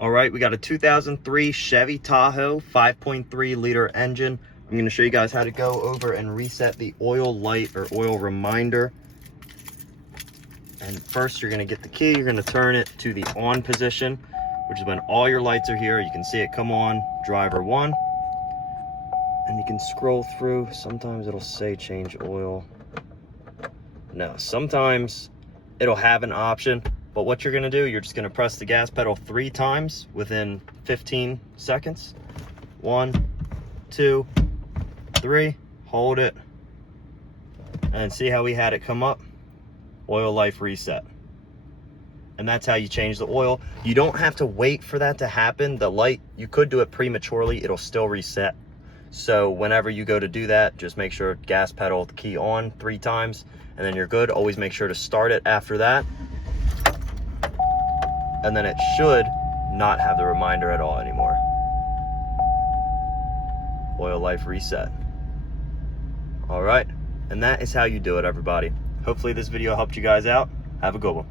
All right, we got a 2003 Chevy Tahoe 5.3 liter engine. I'm going to show you guys how to go over and reset the oil light or oil reminder. And first you're going to get the key, you're going to turn it to the on position, which is when all your lights are here. You can see it come on, driver 1. And you can scroll through. Sometimes it'll say change oil. No, sometimes it'll have an option. But what you're gonna do, you're just gonna press the gas pedal 3 times within 15 seconds. 1, 2, 3, hold it. And see how we had it come up? Oil life reset. And that's how you change the oil. You don't have to wait for that to happen. The light, you could do it prematurely, it'll still reset. So whenever you go to do that, just make sure gas pedal, the key on 3 times, and then you're good. Always make sure to start it after that. And then it should not have the reminder at all anymore. Oil life reset. All right, and that is how you do it, everybody. Hopefully this video helped you guys out. Have a good one.